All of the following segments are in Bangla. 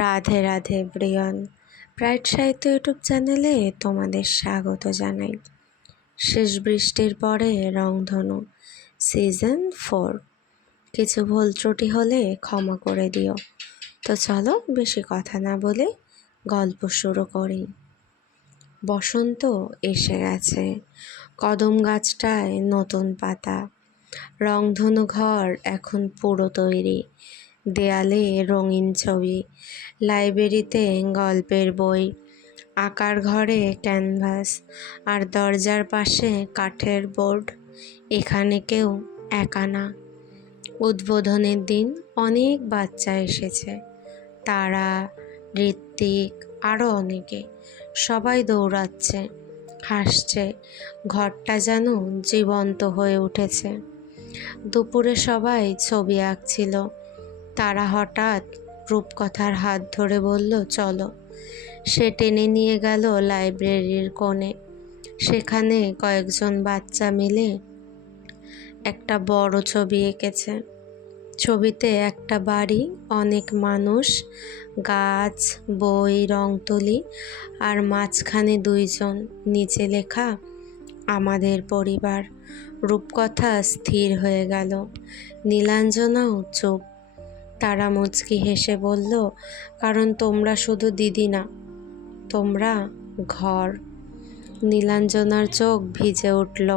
রাধে রাধে ব্রিয়ন। ব্রাইট সাহিত্য ইউটিউব চ্যানেলে তোমাদের স্বাগত জানাই। শেষ বৃষ্টির পরে রংধনু সিজন 4। কিছু ভুল ত্রুটি হলে ক্ষমা করে দিও। তো চলো বেশি কথা না বলে গল্প শুরু করি। বসন্ত এসে গেছে, কদম গাছটায় নতুন পাতা। রংধনু ঘর এখন পুরো তৈরি, দেয়ালে রঙিন ছবি, লাইব্রেরিতে গল্পের বই, আঁকার ঘরে ক্যানভাস, আর দরজার পাশে কাঠের বোর্ড। এখানে কেউ একা না। উদ্বোধনের দিন অনেক বাচ্চা এসেছে, তারা, ঋত্বিক, আরও অনেকে। সবাই দৌড়াচ্ছে, হাসছে, ঘরটা যেন জীবন্ত হয়ে উঠেছে। দুপুরে সবাই ছবি আঁকছিল, তারা হঠাৎ রূপকথার হাত ধরে বলল চলো। সে টেনে নিয়ে গেল লাইব্রেরির কোণে। সেখানে কয়েকজন বাচ্চা মিলে একটা বড় ছবি এঁকেছে। ছবিতে একটা বাড়ি, অনেক মানুষ, গাছ, বই, রং তুলি, আর মাঝখানে দুইজন, নিচে লেখা আমাদের পরিবার। রূপকথা স্থির হয়ে গেল, নীলাঞ্জনাও চুপ। তারা মুচকি হেসে বলল, কারণ তোমরা শুধু দিদি না, তোমরা ঘর। নীলাঞ্জনার চোখ ভিজে উঠল।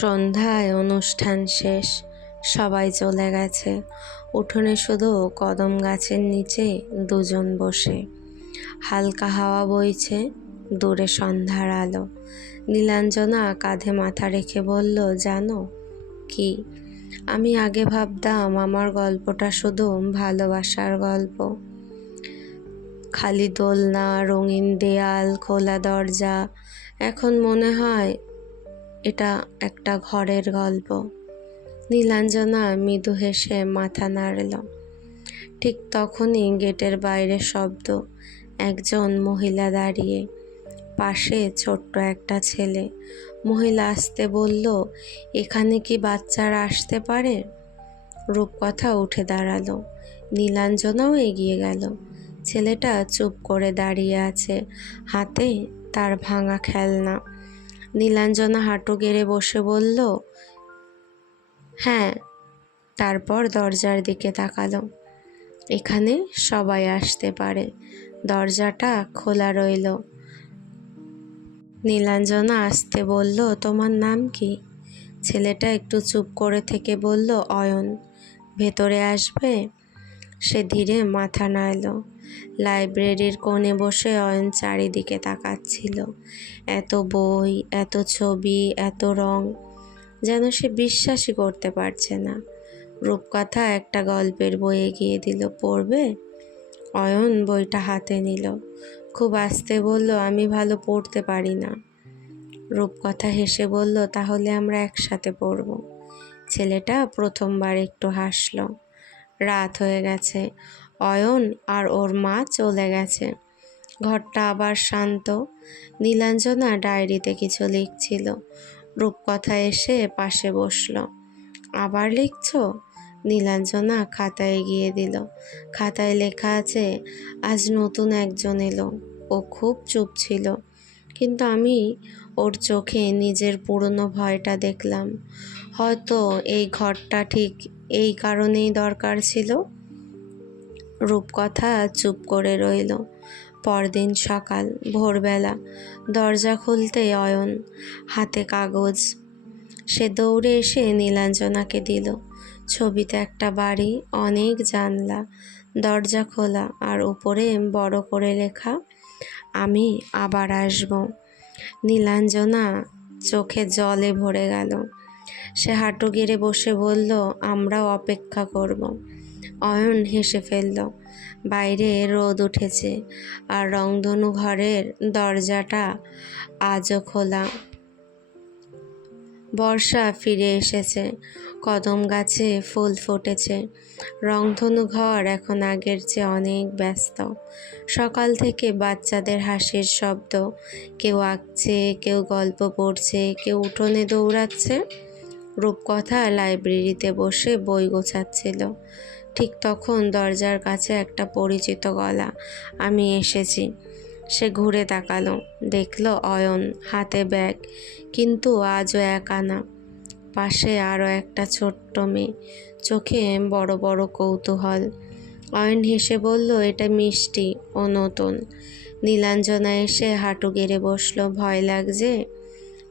সন্ধ্যায় অনুষ্ঠান শেষ, সবাই চলে গেছে। উঠোনে শুধু কদম গাছের নিচে দুজন বসে। হালকা হাওয়া বইছে, দূরে সন্ধ্যার আলো। নীলাঞ্জনা কাঁধে মাথা রেখে বলল, জানো কি, আমি আগে ভাবতাম আমার গল্পটা শুধু ভালোবাসার গল্প। খালি দোলনা, রঙিন দেয়াল, খোলা দরজা। এখন মনে হয় এটা একটা ঘরের গল্প। নীলাঞ্জনা মৃদু হেসে মাথা নাড়ল। ঠিক তখনই গেটের বাইরে শব্দ, একজন মহিলা দাঁড়িয়ে, পাশে ছোট্ট একটা ছেলে। মহিলা আসতে বলল, এখানে কি বাচ্চারা আসতে পারে? রূপকথা উঠে দাঁড়ালো, নীলাঞ্জনাও এগিয়ে গেল। ছেলেটা চুপ করে দাঁড়িয়ে আছে, হাতে তার ভাঙা খেলনা। নীলাঞ্জনা হাঁটু গেড়ে বসে বলল, হ্যাঁ। তারপর দরজার দিকে তাকালো, এখানে সবাই আসতে পারে। দরজাটা খোলা রইল। নীলাঞ্জনা আসতে বলল, তোমার নাম কি? ছেলেটা একটু চুপ করে থেকে বলল, অয়ন। ভেতরে আসবে? সে ধীরে মাথা নাড়ল। লাইব্রেরির কোণে বসে অয়ন চারিদিকে তাকাচ্ছিল। এত বই, এত ছবি, এত রং, যেন সে বিশ্বাসই করতে পারছে না। রূপকথা একটা গল্পের বই এগিয়ে দিল, পড়বে? অয়ন বইটা হাতে নিল, খুব আস্তে বলল, আমি ভালো পড়তে পারি না। রূপকথা হেসে বলল, তাহলে আমরা একসাথে পড়ব। ছেলেটা প্রথমবার একটু হাসল। রাত হয়ে গেছে, অয়ন আর ওর মা চলে গেছে। ঘরটা আবার শান্ত। নীলাঞ্জনা ডায়েরিতে কিছু লিখছিল। রূপকথা এসে পাশে বসল। আবার লিখছো? নীলাঞ্জনা খাতা এগিয়ে দিল। খাতায় লেখা আছে, আজ নতুন একজন এলো। ও খুব চুপ ছিল, কিন্তু আমি ওর চোখে নিজের পুরনো ভয়টা দেখলাম। হয়তো এই ঘরটা ঠিক এই কারণেই দরকার ছিল। রূপকথা চুপ করে রইল। পরদিন সকাল, ভোরবেলা, দরজা খুলতে অয়ন, হাতে কাগজ। সে দৌড়ে এসে নীলাঞ্জনাকে দিল। ছবিতে একটা বাড়ি, অনেক জানলা, দরজা খোলা, আর উপরে বড় করে লেখা, আমি আবার আসব। নীলাঞ্জনা চোখে জলে ভরে গেল। সে হাঁটু গেড়ে বসে বলল, আমরাও অপেক্ষা করব। অয়ন হেসে ফেলল। বাইরে রোদ উঠেছে, আর রংধনু ঘরের দরজাটা আজও খোলা। বর্ষা ফিরে এসেছে, কদম গাছে ফুল ফুটেছে। রংধনু ঘর এখন আগের চেয়ে অনেক ব্যস্ত। সকাল থেকে বাচ্চাদের হাসির শব্দ, কেউ আঁকছে, কেউ গল্প পড়ছে, কেউ উঠোনে দৌড়াচ্ছে। রূপকথা লাইব্রেরিতে বসে বই গোছাচ্ছিল। ঠিক তখন দরজার কাছে একটা পরিচিত গলা, আমি এসেছি। সে ঘুরে তাকালো, দেখলো অয়ন, হাতে ব্যাগ, কিন্তু আজও একা না। পাশে আরও একটা ছোট্ট মেয়ে, চোখে বড় বড় কৌতূহল। অয়ন হেসে বলল, এটা মিষ্টি, ও নতুন। নীলাঞ্জনা এসে হাঁটু গেড়ে বসলো। ভয় লাগছে?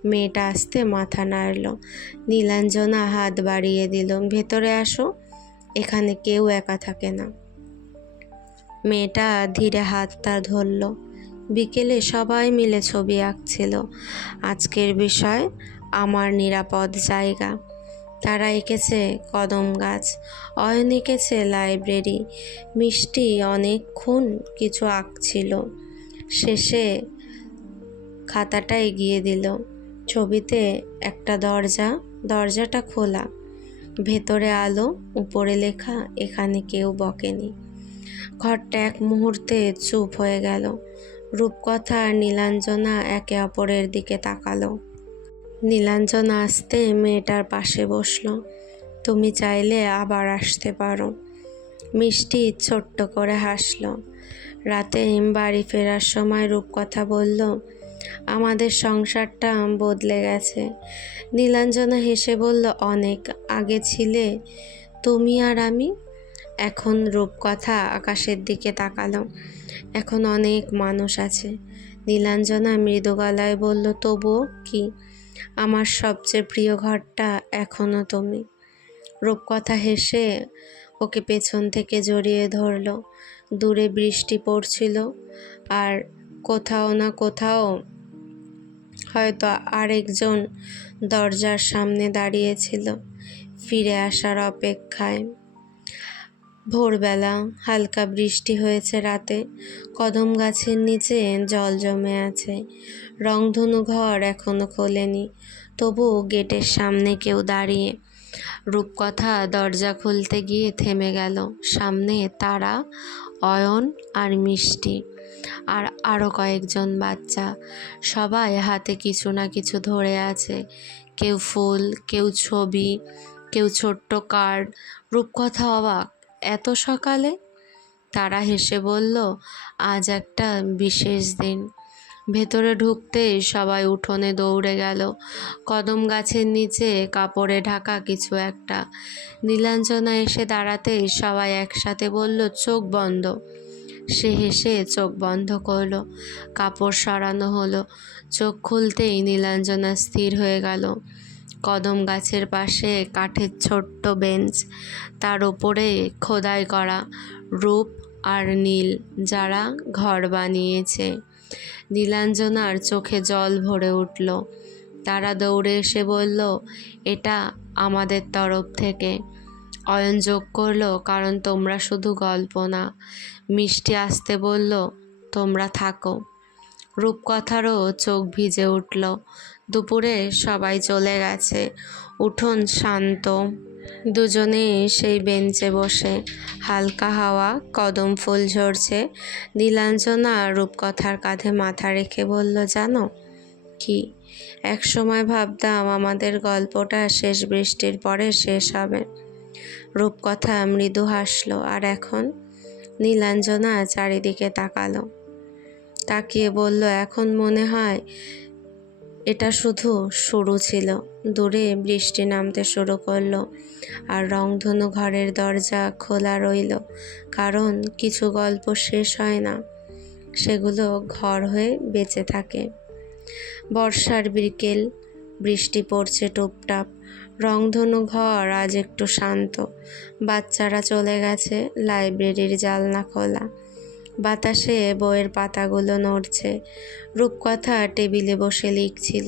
মেয়েটা আস্তে মাথা নাড়ল। নীলাঞ্জনা হাত বাড়িয়ে দিল, ভেতরে আসো, এখানে কেউ একা থাকে না। মেয়েটা ধীরে হাতটা ধরল। বিকেলে সবাই মিলে ছবি আঁকছিল। আজকের বিষয় আমার নিরাপদ জায়গা। তারা এঁকেছে কদম গাছ, অয়ন এঁকেছে লাইব্রেরি। মিষ্টি অনেকক্ষণ কিছু আঁকছিল, শেষে খাতাটা এগিয়ে দিল। ছবিতে একটা দরজা, দরজাটা খোলা, ভেতরে আলো, উপরে লেখা, এখানে কেউ বকেনি। ঘরটা এক মুহূর্তে চুপ হয়ে গেল। রূপকথা আর নীলাঞ্জনা একে অপরের দিকে তাকালো। নীলাঞ্জনা আসতে মেয়েটার পাশে বসলো। তুমি চাইলে আবার আসতে পারো। মিষ্টি ছোট্ট করে হাসলো। রাতে বাড়ি ফেরার সময় রূপকথা বলল, আমাদের সংসারটা বদলে গেছে। নীলাঞ্জনা হেসে বলল, অনেক। আগে ছিলে তুমি আর আমি, এখন। রূপকথা আকাশের দিকে তাকালো। এখন অনেক মানুষ আছে। নীলাঞ্জনা মৃদু গলায় বলল, তবুও কি? আমার সবচেয়ে প্রিয় ঘরটা এখনো তুমি। রূপকথা হেসে ওকে পেছন থেকে জড়িয়ে ধরল। দূরে বৃষ্টি পড়ছিল, আর কোথাও না কোথাও হয়তো আরেকজন দরজার সামনে দাঁড়িয়েছিল, ফিরে আসার অপেক্ষায়। ভোরবেলা হালকা বৃষ্টি হয়েছে রাতে। কদম গাছের নিচে জল জমে আছে। রংধনু ঘর এখনো খোলেনি, তবু গেটের সামনে কেউ দাঁড়িয়ে। রূপকথা দরজা খুলতে গিয়ে থেমে গেল। সামনে তারা, অয়ন আর মিষ্টি, আর আরও কয়েকজন বাচ্চা। সবাই হাতে কিছু না কিছু ধরে আছে, কেউ ফুল, কেউ ছবি, কেউ ছোট্ট কার্ড। রূপকথা অবাক, এত সকালে? তারা হেসে বলল, আজ একটা বিশেষ দিন। ভেতরে ঢুকতেই সবাই উঠোনে দৌড়ে গেল। কদম গাছের নিচে কাপড়ে ঢাকা কিছু একটা। নীলাঞ্জনা এসে দাঁড়াতেই সবাই একসাথে বলল, চোখ বন্ধ। সে হেসে চোখ বন্ধ করলো। কাপড় সরানো হলো। চোখ খুলতেই নীলাঞ্জনা স্থির হয়ে গেল। কদম গাছের পাশে কাঠের ছোট্ট বেঞ্চ, তার ওপরে খোদাই করা রূপ আর নীল যারা ঘর বানিয়েছে। নীলাঞ্জনার চোখে জল ভরে উঠল। তারা দৌড়ে এসে বলল, এটা আমাদের তরফ থেকে। অয়ন যোগ করলো, কারণ তোমরা শুধু গল্প না। মিষ্টি আসতে বলল, তোমরা থাকো। রূপকথারও চোখ ভিজে উঠল। দুপুরে সবাই চলে গেছে, উঠোন শান্ত। দুজনে সেই বেঞ্চে বসে, হালকা হাওয়া, কদম ফুল ঝরছে। নীলাঞ্জনা রূপকথার কাঁধে মাথা রেখে বলল, জানো কি, এক সময় ভাবতাম আমাদের গল্পটা শেষ বৃষ্টির পরে শেষ হবে। রূপকথা মৃদু হাসলো। আর এখন? নীলাঞ্জনা চারিদিকে তাকালো, তাকিয়ে বলল, এখন মনে হয় এটা শুধু শুরু ছিল। দূরে বৃষ্টি নামতে শুরু করলো, আর রংধনু ঘরের দরজা খোলা রইল, কারণ কিছু গল্প শেষ হয় না, সেগুলো ঘর হয়ে বেঁচে থাকে। বর্ষার বিকেল, বৃষ্টি পড়ছে টুপটাপ। রংধনু ঘর আজ একটু শান্ত। বাচ্চারা চলে গেছে, লাইব্রেরির জানলা খোলা, বাতাসে বইয়ের পাতাগুলো নড়ছে। রূপকথা টেবিলে বসে লিখছিল,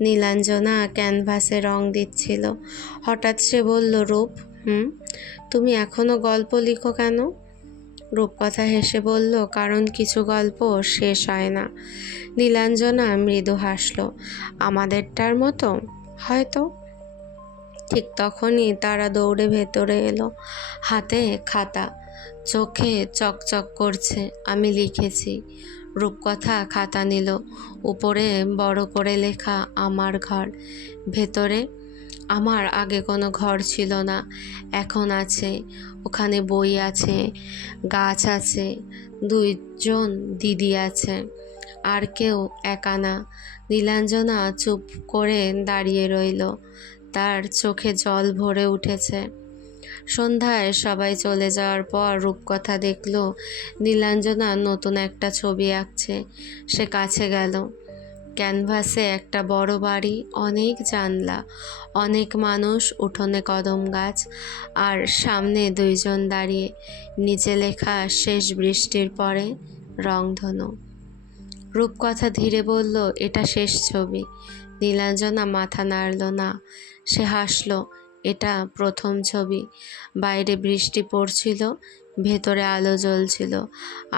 নীলাঞ্জনা ক্যানভাসে রং দিচ্ছিল। হঠাৎ সে বলল, রূপ, তুমি এখনো গল্প লিখো কেন? রূপকথা হেসে বলল, কারণ কিছু গল্প শেষ হয় না। নীলাঞ্জনা মৃদু হাসল, আমাদেরটার মতো হয়তো। ঠিক তখনই তারা দৌড়ে ভেতরে এলো, হাতে খাতা, চোখে চকচক করছে। আমি লিখেছি। রূপকথা খাতা নিল। উপরে বড় করে লেখা, আমার ঘর। ভেতরে আমার আগে কোনো ঘর ছিল না, এখন আছে। ওখানে বই আছে, গাছ আছে, 2জন দিদি আছে, আর কেউ একা না। নীলাঞ্জনা চুপ করে দাঁড়িয়ে রইল, তার চোখে জল ভরে উঠেছে। সন্ধ্যায় সবাই চলে যাওয়ার পর রূপকথা দেখল নীলাঞ্জনা নতুন একটা ছবি আঁকছে। সে কাছে গেল। ক্যানভাসে একটা বড় বাড়ি, অনেক জানলা, অনেক মানুষ, উঠোনে কদম গাছ, আর সামনে 2জন দাঁড়িয়ে। নিচে লেখা, শেষ বৃষ্টির পরে রংধনু। রূপকথা ধীরে বলল, এটা শেষ ছবি। নীলাঞ্জনা মাথা নাড়ল না, সে হাসল। এটা প্রথম ছবি। বাইরে বৃষ্টি পড়ছিল, ভেতরে আলো জ্বলছিল,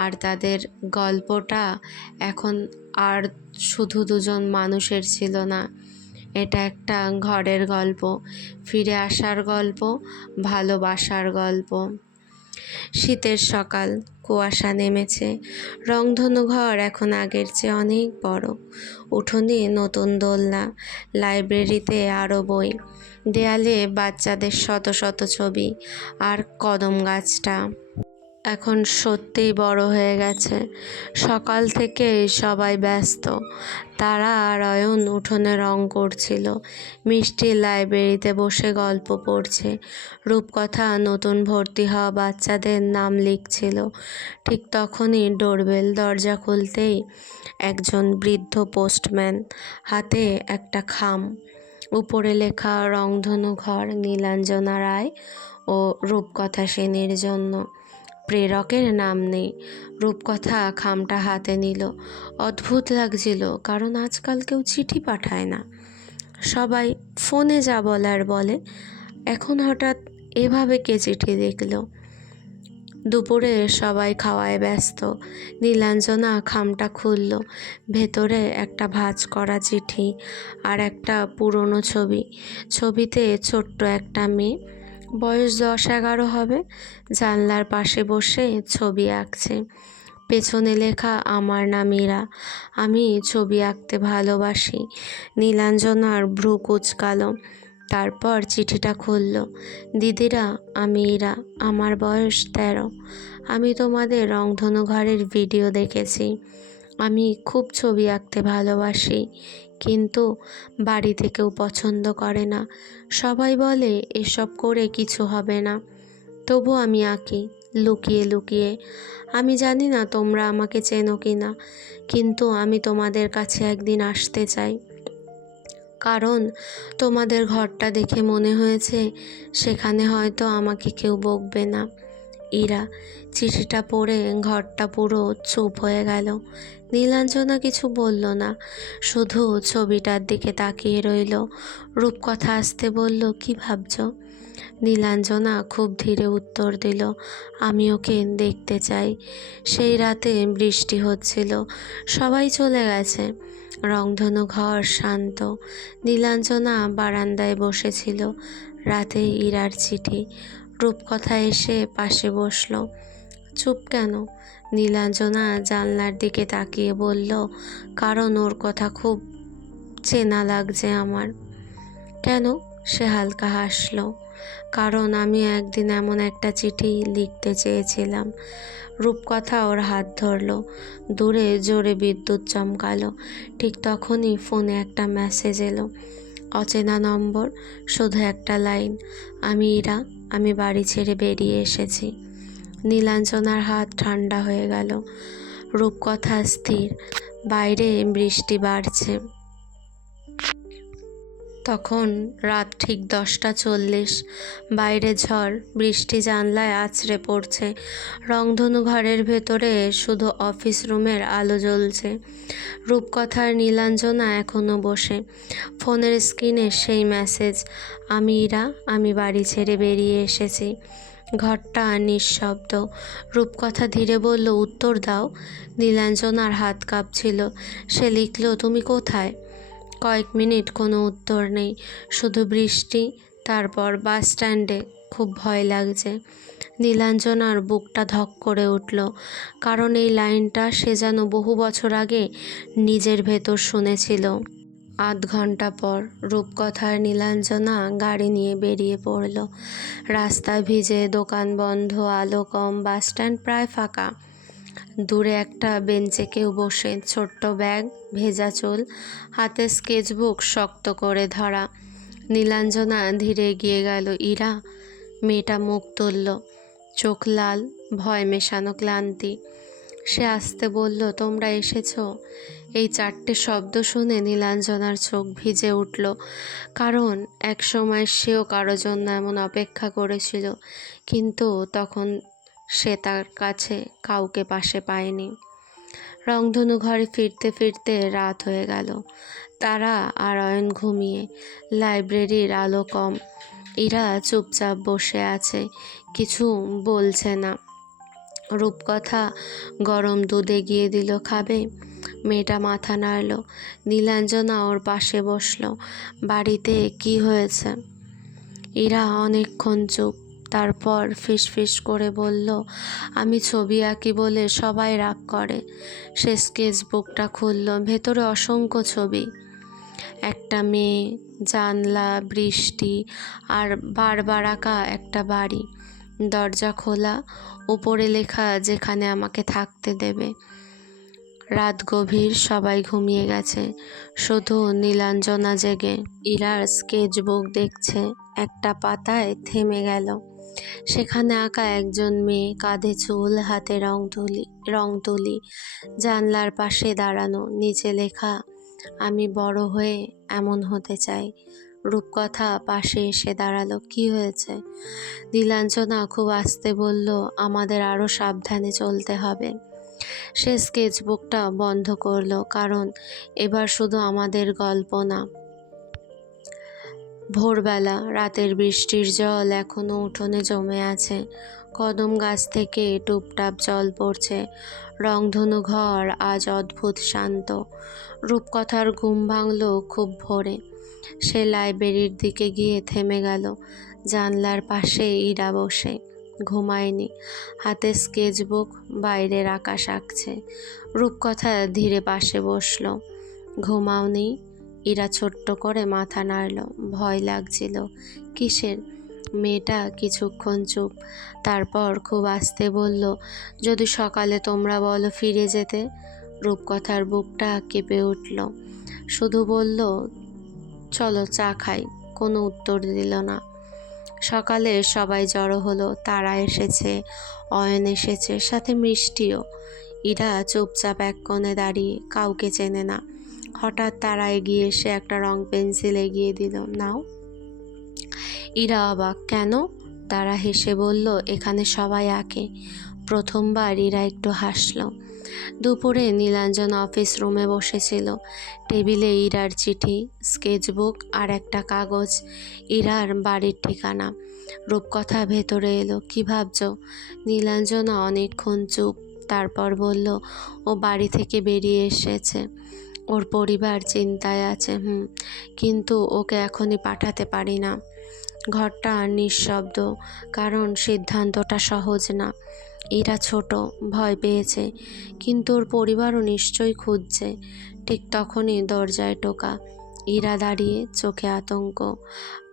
আর তাদের গল্পটা এখন আর শুধু 2জন মানুষের ছিল না। এটা একটা ঘরের গল্প, ফিরে আসার গল্প, ভালোবাসার গল্প। শীতের সকাল, কুয়াশা নেমেছে। রংধনু ঘর এখন আগের চেয়ে অনেক বড়। উঠোনে নতুন দোলনা, লাইব্রেরিতে আরও বই, দেয়ালে বাচ্চাদের শত শত ছবি, আর কদম গাছটা এখন সত্যিই বড় হয়ে গেছে। সকাল থেকে সবাই ব্যস্ত। তারা আর অয়ন উঠোনে রং করছিল, মিষ্টি লাইব্রেরিতে বসে গল্প পড়ছে, রূপকথা নতুন ভর্তি হওয়া বাচ্চাদের নাম লিখছিল। ঠিক তখনই ডোরবেল। দরজা খুলতেই একজন বৃদ্ধ পোস্টম্যান, হাতে একটা খাম, উপরে লেখা রংধনু ঘর, নীলাঞ্জনা রায় ও রূপকথা সেনের জন্য। প্রেরকের নাম নেই। রূপকথা খামটা হাতে নিল। অদ্ভুত লাগছিল, কারণ আজকাল কেউ চিঠি পাঠায় না, সবাই ফোনে যা বলার বলে। এখন হঠাৎ এভাবে কে চিঠি লিখল? দুপুরে সবাই খাওয়ায় ব্যস্ত। নীলাঞ্জনা খামটা খুলল। ভেতরে একটা ভাঁজ করা চিঠি আর একটা পুরনো ছবি। ছবিতে ছোট্ট একটা মেয়ে, বয়স 10-11 হবে, জানলার পাশে বসে ছবি আঁকছে। পেছনে লেখা, আমার নাম ইরা, আমি ছবি আঁকতে ভালোবাসি। নীলাঞ্জনার ভ্রু কুঁচকালো। তারপর চিঠিটা খুলল। দিদিরা, আমি ইরা, আমার বয়স 13। আমি তোমাদের রংধনু ঘরের ভিডিও দেখেছি। আমি খুব ছবি আঁকতে ভালোবাসি, কিন্তু বাড়িতে কেউ পছন্দ করে না। সবাই বলে এসব করে কিছু হবে না, তবু আমি আঁকি লুকিয়ে লুকিয়ে। আমি জানি না তোমরা আমাকে চেনো কি না, কিন্তু আমি তোমাদের কাছে একদিন আসতে চাই, কারণ তোমাদের ঘরটা দেখে মনে হয়েছে সেখানে হয়তো আমাকে কেউ বকবে না। ইরা। চিঠিটা পড়ে ঘরটা পুরো চুপ হয়ে গেল। নীলাঞ্জনা কিছু বলল না, শুধু ছবিটার দিকে তাকিয়ে রইল। রূপকথা আসতে বলল, কি ভাবছ? নীলাঞ্জনা খুব ধীরে উত্তর দিল, আমি ওকে দেখতে চাই। সেই রাতে বৃষ্টি হচ্ছিল, সবাই চলে গেছে। রংধনু ঘর শান্ত। নীলাঞ্জনা বারান্দায় বসেছিল। রাতে ইরার চিঠি। রূপকথা এসে পাশে বসলো। চুপ কেন? নীলাঞ্জনা জানলার দিকে তাকিয়ে বলল, কারণ ওর কথা খুব চেনা লাগছে আমার। কেন? সে হালকা হাসলো। কারণ আমি একদিন এমন একটা চিঠি লিখতে চেয়েছিলাম। রূপকথা ওর হাত ধরলো। দূরে জোরে বিদ্যুৎ চমকালো। ঠিক তখনই ফোনে একটা মেসেজ এলো। অচেনা নম্বর, শুধু একটা লাইন, আমি ইরা, আমি বাড়ি ছেড়ে বেরিয়ে এসেছি। নীলাঞ্জনার হাত ঠান্ডা হয়ে গেল। রূপকথা স্থির। বাইরে বৃষ্টি বাড়ছে। তখন রাত ঠিক 10:40। বাইরে ঝড়, বৃষ্টি জানলায় আছড়ে পড়ছে। রংধনু ঘরের ভেতরে শুধু অফিস রুমের আলো জ্বলছে। রূপকথার নীলাঞ্জনা এখনও বসে। ফোনের স্ক্রিনে সেই মেসেজ, আমি ইরা, আমি বাড়ি ছেড়ে বেরিয়ে এসেছি। ঘরটা নিঃশব্দ। রূপকথা ধীরে বলল, উত্তর দাও। নীলাঞ্জনার হাত কাঁপছিল। সে লিখল, তুমি কোথায়? কয়েক মিনিট কোনো উত্তর নেই, শুধু বৃষ্টি। তারপর বাস স্ট্যান্ডে, খুব ভয় লাগছে। নীলাঞ্জনার বুকটা ধক করে উঠল, কারণ এই লাইনটা সে যেন বহু বছর আগে নিজের ভেতর শুনেছিল। আধ ঘন্টা পর রূপকথার নীলাঞ্জনা গাড়ি নিয়ে বেরিয়ে পড়ল। রাস্তা ভিজে, দোকান বন্ধ, আলো কম, বাসস্ট্যান্ড প্রায় ফাঁকা। দূরে একটা বেঞ্চে কেউ বসে, ছোট্ট ব্যাগ, ভেজা চুল, হাতে স্কেচবুক শক্ত করে ধরা। নীলাঞ্জনা ধীরে এগিয়ে গেল। ইরা। মেয়েটা মুখ তুলল, চোখ লাল, ভয় মেশানো ক্লান্তি। সে আস্তে বলল, তোমরা এসেছো? এই 4টে শব্দ শুনে নীলাঞ্জনার চোখ ভিজে উঠল, কারণ এক সময় সেও কারো জন্য এমন অপেক্ষা করেছিল, কিন্তু তখন সে তার কাছে কাউকে পাশে পায়নি। রংধনু ঘরে ফিরতে ফিরতে রাত হয়ে গেল। তারা আর অয়ন ঘুমিয়ে। লাইব্রেরির আলো কম। ইরা চুপচাপ বসে আছে, কিছু বলছে না। রূপকথা গরম দুধ এগিয়ে দিল, খাবে? মেয়েটা মাথা নাড়ল। নীলাঞ্জনা ওর পাশে বসলো। বাড়িতে কি হয়েছে? ইরা অনেকক্ষণ চুপ, তারপর ফিসফিস করে বলল, আমি ছবি আঁকি বলে সবাই রাগ করে। সে স্কেচবুকটা খুলল, ভেতরে অসংখ্য ছবি। একটা মেয়ে, জানলা, বৃষ্টি, আর বারবার আঁকা একটা বাড়ি। দরজা খোলা, উপরে লেখা, যেখানে আমাকে থাকতে দেবে। রাত গভীর, সবাই ঘুমিয়ে গেছে, শুধু নীলাঞ্জনা জেগে। ইরার স্কেচবুক দেখছে, একটা পাতায় থেমে গেল। সেখানে আঁকা একজন মেয়ে, কাঁধে চুল, হাতে রং তুলি, জানলার পাশে দাঁড়ানো, নিচে লেখা, আমি বড় হয়ে এমন হতে চাই। রূপকথা পাশে এসে দাঁড়ালো। কি হয়েছে? নীলাঞ্জনা খুব আস্তে বলল, আমাদের আরও সাবধানে চলতে হবে। সে স্কেচবুকটা বন্ধ করলো, কারণ এবার শুধু আমাদের গল্প না। ভোরবেলা, রাতের বৃষ্টির জল এখনো উঠোনে জমে আছে। কদম গাছ থেকে টুপটাপ জল পড়ছে। রংধনু ঘর আজ অদ্ভুত শান্ত। রূপকথার ঘুম ভাঙল খুব ভোরে। সে লাইব্রেরির দিকে গিয়ে থেমে গেল। জানলার পাশে ইরা বসে, ঘুমায়নি, হাতে স্কেচবুক, বাইরের আকাশ আঁকছে। রূপকথা ধীরে পাশে বসল। ঘুমাওনি? ইরা ছোট্ট করে মাথা নাড়ল। ভয় লাগছিল। কিসের? মেয়েটা কিছুক্ষণ চুপ, তারপর খুব আস্তে বলল, যদি সকালে তোমরা বলো ফিরে যেতে। রূপকথার বুকটা কেঁপে উঠল। শুধু বলল, চলো চা খাই। কোনো উত্তর দিল না। সকালে সবাই জড়ো হলো। তারা এসেছে, অয়ন এসেছে, সাথে মিষ্টিও। ইরা চুপচাপ এক কোণে দাঁড়িয়ে, কাউকে চেনে না। হঠাৎ তারা এগিয়ে এসে একটা রং পেন্সিল এগিয়ে দিল। নাও। ইরা অবাক। কেন? তারা হেসে বলল, এখানে সবাই আঁকে। প্রথমবার ইরা একটু হাসল। দুপুরে নীলাঞ্জনা অফিস রুমে বসেছিল। টেবিলে ইরার চিঠি, স্কেচবুক আর একটা কাগজ, ইরার বাড়ির ঠিকানা। রূপকথা ভেতরে এলো। কি ভাবছ? নীলাঞ্জনা অনেকক্ষণ চুপ, তারপর বলল, ও বাড়ি থেকে বেরিয়ে এসেছে। ওর পরিবার চিন্তায় আছে। কিন্তু ওকে এখনই পাঠাতে পারি না। ঘরটা নিঃশব্দ, কারণ সিদ্ধান্তটা সহজ না। ইরা ছোট, ভয় পেয়েছে, কিন্তু ওর পরিবারও নিশ্চয়ই খুঁজছে। ঠিক তখনই দরজায় টোকা। ইরা দাঁড়িয়ে, চোখে আতঙ্ক।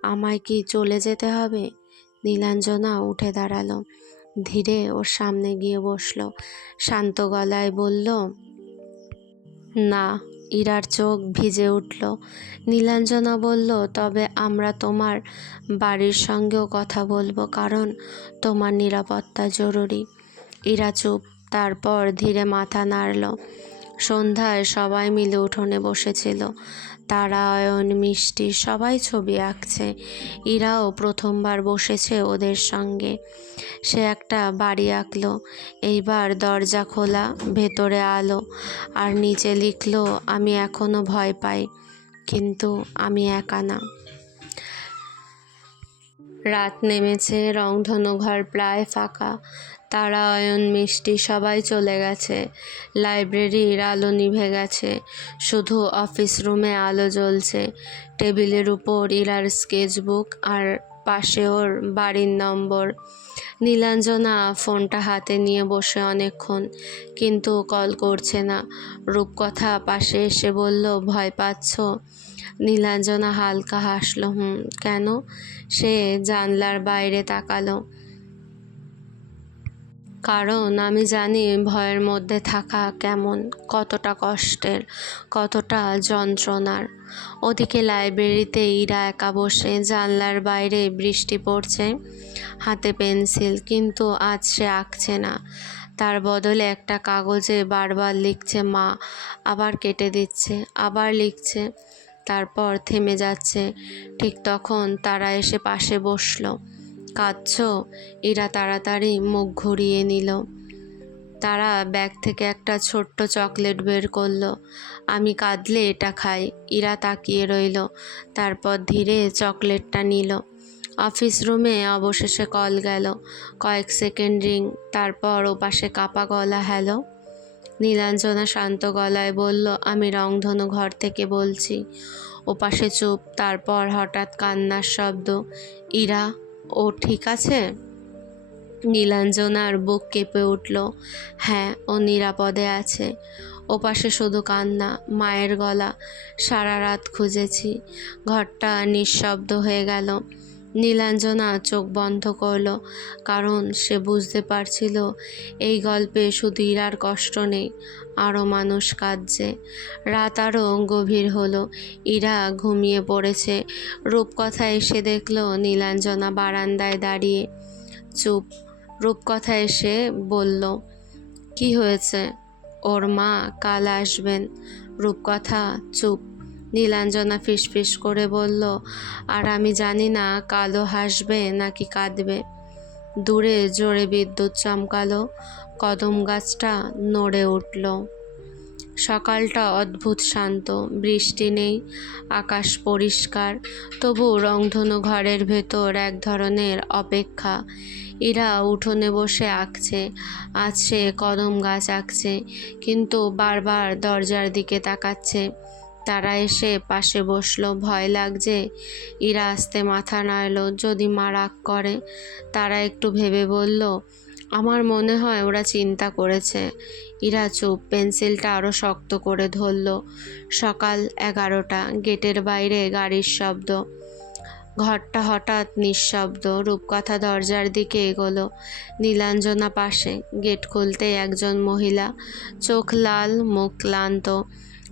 আমায় কি চলে যেতে হবে? নীলাঞ্জনা উঠে দাঁড়ালো, ধীরে ওর সামনে গিয়ে বসলো, শান্ত গলায় বলল, না। ইরার চোখ ভিজে উঠল। নীলাঞ্জনা বলল, তবে আমরা তোমার বাড়ির সঙ্গেও কথা বলবো, কারণ তোমার নিরাপত্তা জরুরি। ইরা চুপ, তারপর ধীরে মাথা নাড়ল। সন্ধ্যায় সবাই মিলে উঠোনে বসেছিল। তারা, অয়ন, মিষ্টি, সবাই ছবি আঁকছে। ইরাও প্রথমবার বসেছে ওদের সঙ্গে। সে একটা বাড়ি আঁকলো। এইবার দরজা খোলা, ভেতরে আলো, আর নিচে লিখলো, আমি এখনো ভয় পাই, কিন্তু আমি একা না। রাত নেমেছে। রংধনু ঘর প্রায় ফাঁকা। তারা, অয়ন, মিষ্টি সবাই চলে গেছে। লাইব্রেরির আলো নিভে গেছে, শুধু অফিস রুমে আলো জ্বলছে। টেবিলের উপর ইরার স্কেচবুক, আর পাশে ওর বাড়ির নম্বর। নীলাঞ্জনা ফোনটা হাতে নিয়ে বসে অনেকক্ষণ, কিন্তু কল করছে না। রূপকথা পাশে এসে বলল, ভয় পাচ্ছ? নীলাঞ্জনা হালকা হাসল। কেন? সে জানলার বাইরে তাকালো। কারণ আমি জানি ভয়ের মধ্যে থাকা কেমন, কতটা কষ্টের, কতটা যন্ত্রণার। ওদিকে লাইব্রেরিতে ইরা একা বসে, জানলার বাইরে বৃষ্টি পড়ছে, হাতে পেন্সিল, কিন্তু আজ সে আঁকছে না। তার বদলে একটা কাগজে বারবার লিখছে মা, আবার কেটে দিচ্ছে, আবার লিখছে, তারপর থেমে যাচ্ছে। ঠিক তখন তারা এসে পাশে বসলো। কাঁদছো? ইরা তাড়াতাড়ি মুখ ঘুরিয়ে নিল। তারা ব্যাগ থেকে একটা ছোট্ট চকলেট বের করলো। আমি কাঁদলে এটা খাই। ইরা তাকিয়ে রইল, তারপর ধীরে চকলেটটা নিল। অফিস রুমে অবশেষে কল গেল। কয়েক সেকেন্ড রিং, তারপর ওপাশে কাপা গলা হ্যালো। নীলাঞ্জনা শান্ত গলায় বলল, আমি রংধনু ঘর থেকে বলছি। ওপাশে চুপ, তারপর হঠাৎ কান্নার শব্দ। ইরা, ও ঠিক আছে? নীলাঞ্জনার বুক কেঁপে উঠল। হ্যাঁ, ও নিরাপদে আছে। ওপাশে শুধু কান্না, মায়ের গলা, সারা রাত খুঁজেছি। ঘরটা নিঃশব্দ হয়ে গেল। নীলাঞ্জনা চোখ বন্ধ করল, কারণ সে বুঝতে পারছিল এই গল্পে শুধু ইরার কষ্ট নেই, আরও মানুষ কাঁদছে। রাত আরও গভীর হলো। ইরা ঘুমিয়ে পড়েছে। রূপকথা এসে দেখল নীলাঞ্জনা বারান্দায় দাঁড়িয়ে চুপ। রূপকথা এসে বলল, কি হয়েছে? ওর মা কাল আসবেন। রূপকথা চুপ। নীলাঞ্জনা ফিসফিস করে বলল, আর আমি জানি না কালও হাসবে নাকি কাঁদবে। দূরে জোরে বিদ্যুৎ চমকালো, কদম গাছটা নড়ে উঠল। সকালটা অদ্ভুত শান্ত, বৃষ্টি নেই, আকাশ পরিষ্কার, তবু রংধনু ঘরের ভেতর এক ধরনের অপেক্ষা। ইরা উঠোনে বসে আঁকছে। আজ সে কদম গাছ আঁকছে, কিন্তু বারবার দরজার দিকে তাকাচ্ছে। তারা এসে পাশে বসলো। ভয় লাগছে। ইরা আস্তে মাথা নাড়ল, যদি মা রাগ করে। তারা একটু ভেবে বলল, আমার মনে হয় ওরা চিন্তা করেছে। ইরা চুপ, পেন্সিলটা আরও শক্ত করে ধরল। সকাল 11টা, গেটের বাইরে গাড়ির শব্দ। ঘরটা হঠাৎ নিঃশব্দ। রূপকথা দরজার দিকে এগোলো। নীলাঞ্জনা পাশে। গেট খুলতেই একজন মহিলা, চোখ লাল, মুখ ক্লান্ত,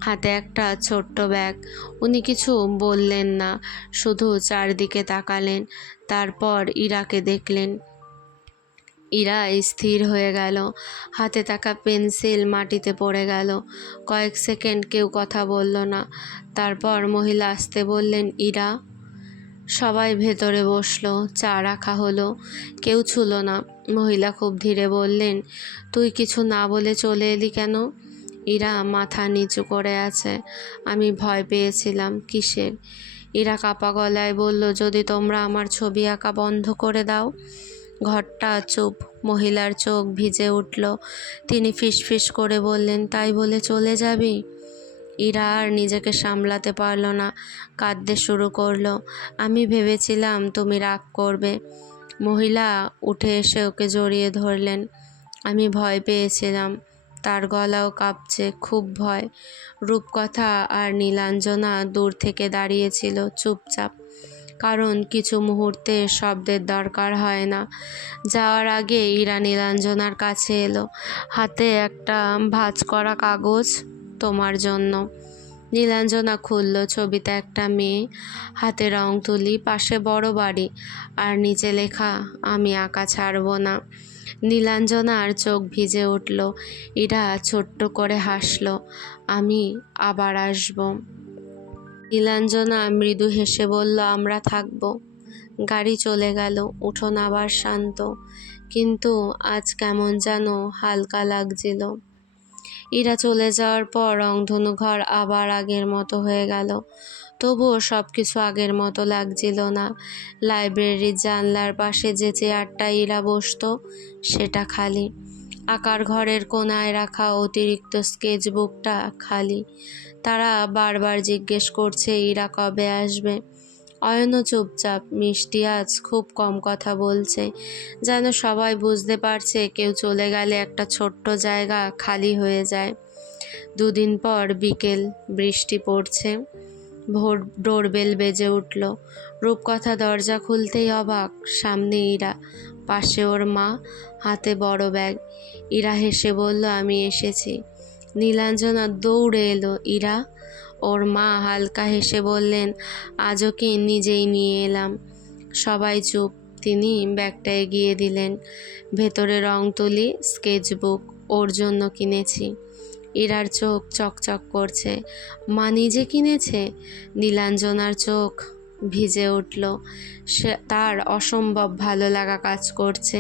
হাতে একটা ছোট্ট ব্যাগ। উনি কিছু বললেন না, শুধু চারদিকে তাকালেন, তারপর ইরাকে দেখলেন। ইরা স্থির হয়ে গেল। হাতে থাকা পেন্সিল মাটিতে পড়ে গেল। কয়েক সেকেন্ড কেউ কথা বলল না। তারপর মহিলা আস্তে বললেন, ইরা। সবাই ভেতরে বসলো। চা রাখা হলো। কেউ ছুল না। মহিলা খুব ধীরে বললেন, তুই কিছু না বলে চলে এলি কেন? ইরা মাথা নিচু করে আছে। আমি ভয় পেয়েছিলাম। কিসের? ইরা কাপা গলায় বলল, যদি তোমরা আমার ছবি আঁকা বন্ধ করে দাও। ঘরটা চুপ। মহিলার চোখ ভিজে উঠল। তিনি ফিসফিস করে বললেন, তাই বলে চলে যাবি? ইরা আর নিজেকে সামলাতে পারল না, কাঁদতে শুরু করলো। আমি ভেবেছিলাম তুমি রাগ করবে। মহিলা উঠে এসে ওকে জড়িয়ে ধরলেন। আমি ভয় পেয়েছিলাম। তার গলাও কাঁপছে, খুব ভয়। রূপকথা আর নীলাঞ্জনা দূর থেকে দাঁড়িয়েছিল চুপচাপ, কারণ কিছু মুহূর্তে শব্দের দরকার হয় না। যাওয়ার আগে ইরা নীলাঞ্জনার কাছে এলো। হাতে একটা ভাঁজ করা কাগজ। তোমার জন্য। নীলাঞ্জনা খুলল। ছবিতে একটা মেয়ে, হাতে রং তুলি, পাশে বড় বাড়ি, আর নিচে লেখা, আমি আঁকা ছাড়ব না। নীলাঞ্জনার চোখ ভিজে উঠল। ইরা ছোট্ট করে হাসল, আমি আবার আসব। নীলাঞ্জনা মৃদু হেসে বলল, আমরা থাকব। গাড়ি চলে গেল। উঠোন আবার শান্ত, কিন্তু আজ কেমন যেন হালকা লাগছিল। ইরা চলে যাওয়ার পর রংধনু ঘর আবার আগের মতো হয়ে গেল, তবুও সব কিছু আগের মতো লাগছিল না। লাইব্রেরির জানলার পাশে যে চেয়ারটা ইরা বসতো, সেটা খালি। আঁকার ঘরের কোনায় রাখা অতিরিক্ত স্কেচবুকটা খালি। তারা বারবার জিজ্ঞেস করছে, ইরা কবে আসবে। অয়নও চুপচাপ। মিষ্টি আজ খুব কম কথা বলছে, যেন সবাই বুঝতে পারছে কেউ চলে গেলে একটা ছোট্ট জায়গা খালি হয়ে যায়। দুদিন পর বিকেল, বৃষ্টি পড়ছে। ভোর ডোরবেল বেজে উঠল। রূপকথা দরজা খুলতেই অবাক। সামনে ইরা, পাশে ওর মা, হাতে বড় ব্যাগ। ইরা হেসে বলল, আমি এসেছি। নীলাঞ্জনা দৌড়ে এলো। ইরা? ওর মা হালকা হেসে বললেন, আজও কি নিজেই নিয়ে এলাম। সবাই চুপ। তিনি ব্যাগটা এগিয়ে দিলেন। ভেতরে রং তুলি, স্কেচবুক। ওর জন্য কিনেছি। ইরার চোখ চকচক করছে। মা নিজে কিনেছে? নীলাঞ্জনার চোখ ভিজে উঠল। সে তার অসম্ভব ভালো লাগা কাজ করছে।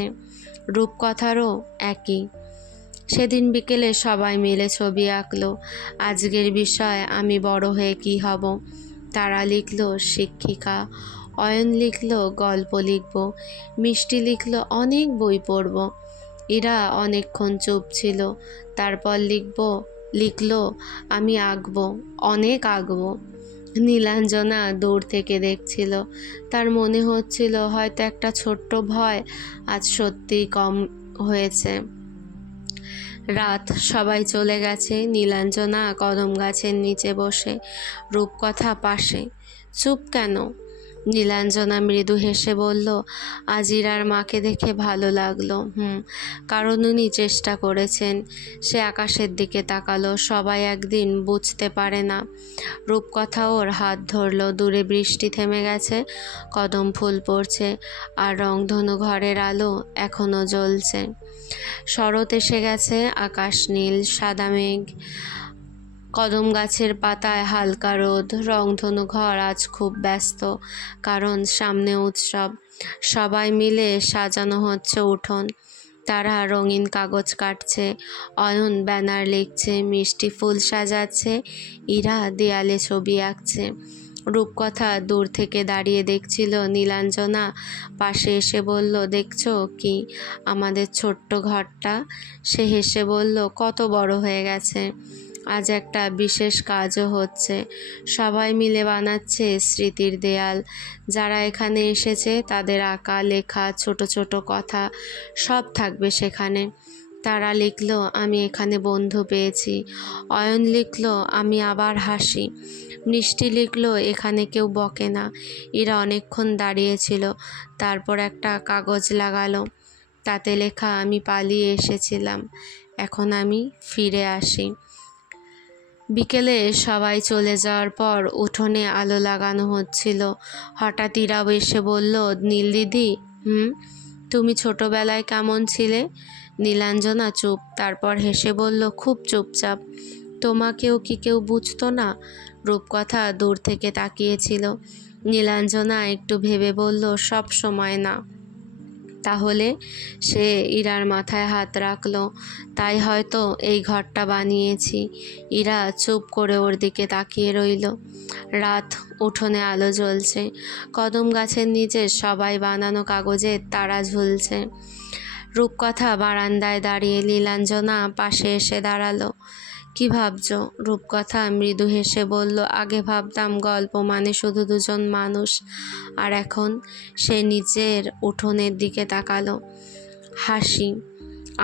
রূপকথারও একই। সেদিন বিকেলে সবাই মিলে ছবি আঁকলো। আজকের বিষয় আমি বড় হয়ে কি হব। তারা লিখল শিক্ষিকা, অয়ন লিখল গল্প লিখব, মিষ্টি লিখল অনেক বই পড়ব। ইরা অনেকক্ষণ চুপ ছিল। তারপর লিখল আমি আঁকবো, অনেক আঁকবো। নীলাঞ্জনা দূর থেকে দেখছিল। তার মনে হচ্ছিল হয়তো একটা ছোট্ট ভয় আজ সত্যিই কম হয়েছে। রাত, সবাই চলে গেছে। নীলাঞ্জনা কদম গাছের নিচে বসে, রূপকথা পাশে। চুপ কেন? নীলাঞ্জনা মৃদু হেসে বলল, আজ ইরার মাকে দেখে ভালো লাগলো। কারণ উনি চেষ্টা করেছেন। সে আকাশের দিকে তাকালো। সবাই একদিন বুঝতে পারে না। রূপকথা ওর হাত ধরল। দূরে বৃষ্টি থেমে গেছে, কদম ফুল পড়ছে, আর রংধনু ঘরের আলো এখনো জ্বলছে। শরৎ এসে গেছে। আকাশ নীল, সাদা মেঘ, কদম গাছের পাতায় হালকা রোদ। রংধনু ঘর আজ খুব ব্যস্ত, কারণ সামনে উৎসব। সবাই মিলে সাজানো হচ্ছে উঠোন। তারা রঙিন কাগজ কাটছে, অয়ন ব্যানার লিখছে, মিষ্টি ফুল সাজাচ্ছে, ইরা দেয়ালে ছবি আঁকছে। রূপকথা দূর থেকে দাঁড়িয়ে দেখছিল। নীলাঞ্জনা পাশে এসে বলল, দেখছো কি আমাদের ছোট্ট ঘরটা? সে হেসে বলল, কত বড় হয়ে গেছে। আজ একটা বিশেষ কাজও হচ্ছে। সবাই মিলে বানাচ্ছে স্মৃতির দেয়াল। যারা এখানে এসেছে তাদের আঁকা, লেখা, ছোট ছোট কথা সব থাকবে সেখানে। তারা লিখল, আমি এখানে বন্ধু পেয়েছি। অয়ন লিখল, আমি আবার হাসি। মিষ্টি লিখল, এখানে কেউ বকে না। এরা অনেকক্ষণ দাঁড়িয়েছিল। তারপর একটা কাগজ লাগালো। তাতে লেখা, আমি পালিয়ে এসেছিলাম, এখন আমি ফিরে আসি। বিকেলে সবাই চলে যাওয়ার পর উঠোনে আলো লাগানো হচ্ছিল। হঠাৎ ইরাও এসে বলল, নীল দিদি, তুমি ছোটবেলায় কেমন ছিলে? নীলাঞ্জনা চুপ। তারপর হেসে বলল, খুব চুপচাপ। তোমাকেও কি কেউ বুঝতো না? রূপকথা দূর থেকে তাকিয়েছিল। নীলাঞ্জনা একটু ভেবে বলল, সব সময় না। তাহলে? সে ইরার মাথায় হাত রাখলো। তাই হয়তো এই ঘরটা বানিয়েছি। ইরা চুপ করে ওর দিকে তাকিয়ে রইল। রাত, উঠোনে আলো জ্বলছে। কদম গাছের নিচে সবাই বানানো কাগজের তারা ঝুলছে। রূপকথা বারান্দায় দাঁড়িয়ে। নীলাঞ্জনা পাশে এসে দাঁড়ালো। কি ভাবছো? রূপকথা মৃদু হেসে বলল, আগে ভাবতাম গল্প মানে শুধু দুজন মানুষ, আর এখন? সে নিচের উঠোনের দিকে তাকালো। হাসি,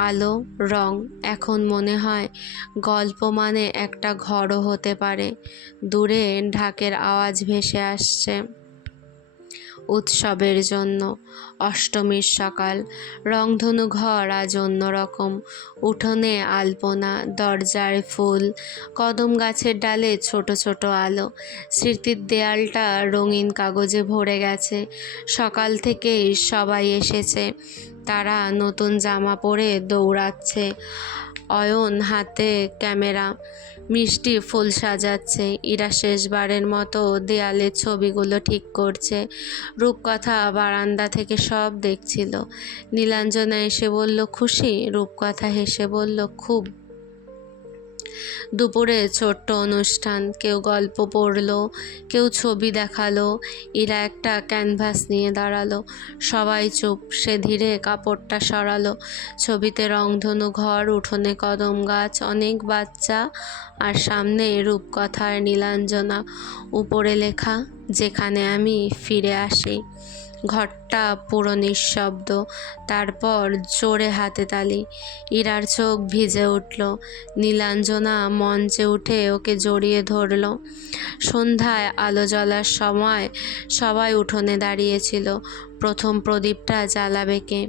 আলো, রং। এখন মনে হয় গল্প মানে একটা ঘরও হতে পারে। দূরে ঢাকের আওয়াজ ভেসে আসছে। উৎসবের জন্য। অষ্টমীর সকাল। রংধনু ঘর আজ অন্যরকম। উঠোনে আলপনা, দরজায় ফুল, কদম গাছের ডালে ছোট ছোট আলো। স্মৃতির দেয়ালটা রঙিন কাগজে ভরে গেছে। সকাল থেকেই সবাই এসেছে। তারা নতুন জামা পরে দৌড়াচ্ছে। অয়ন হাতে ক্যামেরা, মিষ্টি ফুল সাজাচ্ছে। ইরা শেষবারের মতো দেয়ালের ছবিগুলো ঠিক করছে। রূপকথা বারান্দা থেকে সব দেখছিল। নীলাঞ্জনা এসে বলল, খুশি? রূপকথা হেসে বলল, খুব। দুপুরে ছোট্ট অনুষ্ঠান, কেউ গল্প পড়লো, কেউ ছবি দেখালো। ইরা একটা ক্যানভাস নিয়ে দাঁড়ালো। সবাই চুপ। সে ধীরে কাপড়টা সরালো। ছবিতে রংধনু ঘর, উঠোনে কদম গাছ, অনেক বাচ্চা, আর সামনে রূপকথার নীলাঞ্জনা। উপরে লেখা, যেখানে আমি ফিরে আসি। ঘরটা পুরো নিঃশব্দ। তারপর জোরে হাতে তালি। ইরার চোখ ভিজে উঠল। নীলাঞ্জনা মঞ্চে উঠে ওকে জড়িয়ে ধরল। সন্ধ্যায় আলো জ্বলার সময় সবাই উঠোনে দাঁড়িয়েছিল। প্রথম প্রদীপটা জ্বালাবে কে?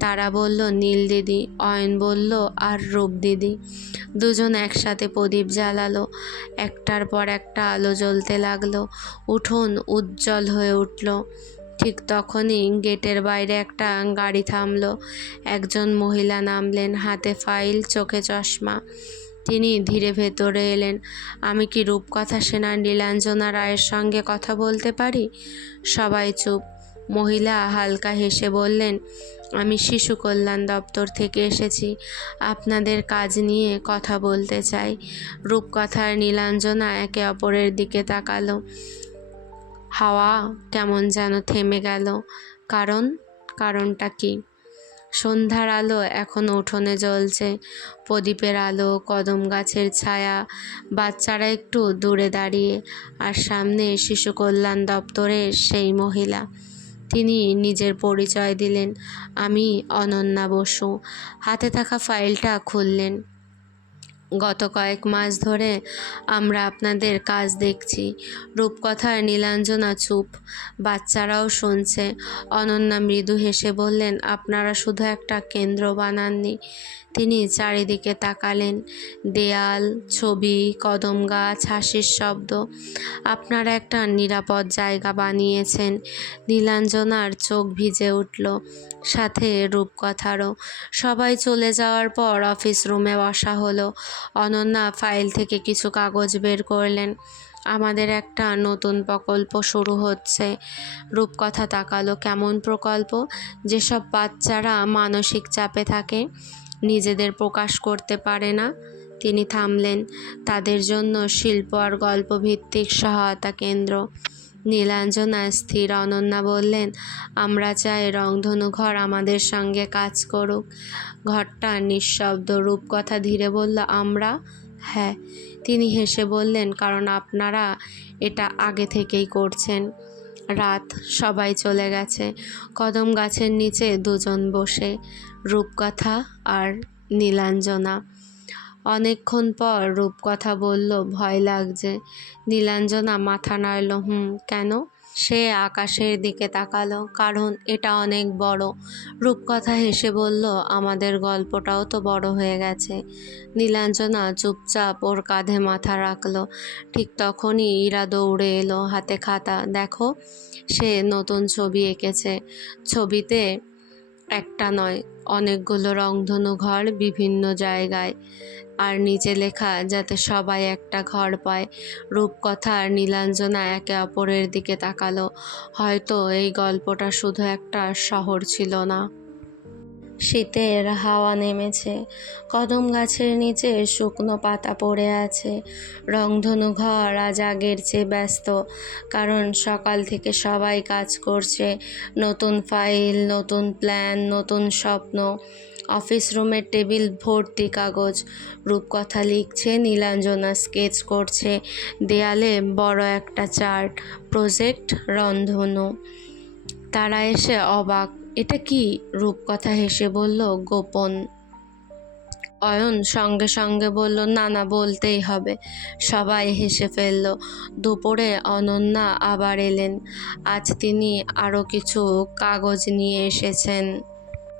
তারা বলল নীল দিদি। অয়ন বলল আর রূপ দিদি। দুজন একসাথে প্রদীপ জ্বালালো। একটার পর একটা আলো জ্বলতে লাগলো। উঠোন উজ্জ্বল হয়ে উঠল। ঠিক তখনই গেটের বাইরে একটা গাড়ি থামলো। একজন মহিলা নামলেন, হাতে ফাইল, চোখে চশমা। তিনি ধীরে ভেতরে এলেন। আমি কি রূপকথা সেনার নীলাঞ্জনা রায়ের সঙ্গে কথা বলতে পারি? সবাই চুপ। মহিলা হালকা হেসে বললেন, আমি শিশু কল্যাণ দপ্তর থেকে এসেছি। আপনাদের কাজ নিয়ে কথা বলতে চাই। রূপকথার নীলাঞ্জনা একে অপরের দিকে তাকালো। হাওয়া কেমন যেন থেমে গেল। কারণটা কি? সন্ধ্যার আলো এখন উঠোনে জ্বলছে। প্রদীপের আলো, কদম গাছের ছায়া, বাচ্চারা একটু দূরে দাঁড়িয়ে, আর সামনে শিশু কল্যাণ দপ্তরের সেই মহিলা। তিনি নিজের পরিচয় দিলেন, আমি অনন্যা বসু। হাতে থাকা ফাইলটা খুললেন। গত কয়েক মাস ধরে আমরা আপনাদের কাজ দেখছি। রূপকথার নীলাঞ্জনা চুপ। বাচ্চারাও শুনছে। অনন্যা মৃদু হেসে বললেন, আপনারা শুধু একটা কেন্দ্র বানাননি। তিনি চারিদিকে তাকালেন। দেয়াল, ছবি, কদম গাছ, হাসির শব্দ। আপনারা একটা নিরাপদ জায়গা বানিয়েছেন। নীলাঞ্জনার চোখ ভিজে উঠল, সাথে রূপকথারও। সবাই চলে যাওয়ার পর অফিস রুমে বসা হলো। অনন্যা ফাইল থেকে কিছু কাগজ বের করলেন। আমাদের একটা নতুন প্রকল্প শুরু হচ্ছে। রূপকথা তাকালো, কেমন প্রকল্প? যেসব বাচ্চারা মানসিক চাপে থাকে, নিজেদের প্রকাশ করতে পারে না। তিনি থামলেন। তাদের জন্য শিল্প আর গল্প ভিত্তিক সহায়তা কেন্দ্র। নীলাঞ্জনা স্থির। অনন্যা বললেন, আমরা চাই রংধনু ঘর আমাদের সঙ্গে কাজ করুক। ঘরটা নিঃশব্দ। রূপকথা ধীরে বলল, আমরা? হ্যাঁ। তিনি হেসে বললেন, কারণ আপনারা এটা আগে থেকেই করছেন। রাত, সবাই চলে গেছে। কদম গাছের নিচে দুজন বসে, রূপকথা আর নীলাঞ্জনা। অনেকক্ষণ পর রূপকথা বলল, ভয় লাগছে। নীলাঞ্জনা মাথা নাড়ল। কেন? সে আকাশের দিকে তাকালো। কারণ এটা অনেক বড়। রূপকথা হেসে বলল, আমাদের গল্পটাও তো বড় হয়ে গেছে। নীলাঞ্জনা চুপচাপ ওর কাঁধে মাথা রাখল। ঠিক তখনই ইরা দৌড়ে এলো, হাতে খাতা। দেখো, সে নতুন ছবি এঁকেছে। ছবিতে একটা নয়, অনেকগুলো রংধনু ঘর বিভিন্ন জায়গায়, আর নিচে লেখা, যাতে সবাই একটা ঘর পায়। রূপকথা আর নীলাঞ্জনা একে অপরের দিকে তাকালো। হয়তো এই গল্পটা শুধু একটা শহর ছিল না। শীতের হাওয়া নেমেছে। কদম গাছের নিচে শুকনো পাতা পড়ে আছে। রংধনু ঘর আজ আগের চেয়ে ব্যস্ত, কারণ সকাল থেকে সবাই কাজ করছে। নতুন ফাইল, নতুন প্ল্যান, নতুন স্বপ্ন। অফিস রুমের টেবিল ভর্তি কাগজ। রূপকথা লিখছে, নীলাঞ্জনা স্কেচ করছে। দেয়ালে বড় একটা চার্ট, প্রজেক্ট রংধনু। তারা এসে অবাক। এটা কি? রূপকথা হেসে বলল, গোপন। অয়ন সঙ্গে সঙ্গে বলল, না বলতেই হবে। সবাই হেসে ফেলল। দুপুরে অনন্যা আবার এলেন। আজ তিনি আরও কিছু কাগজ নিয়ে এসেছেন।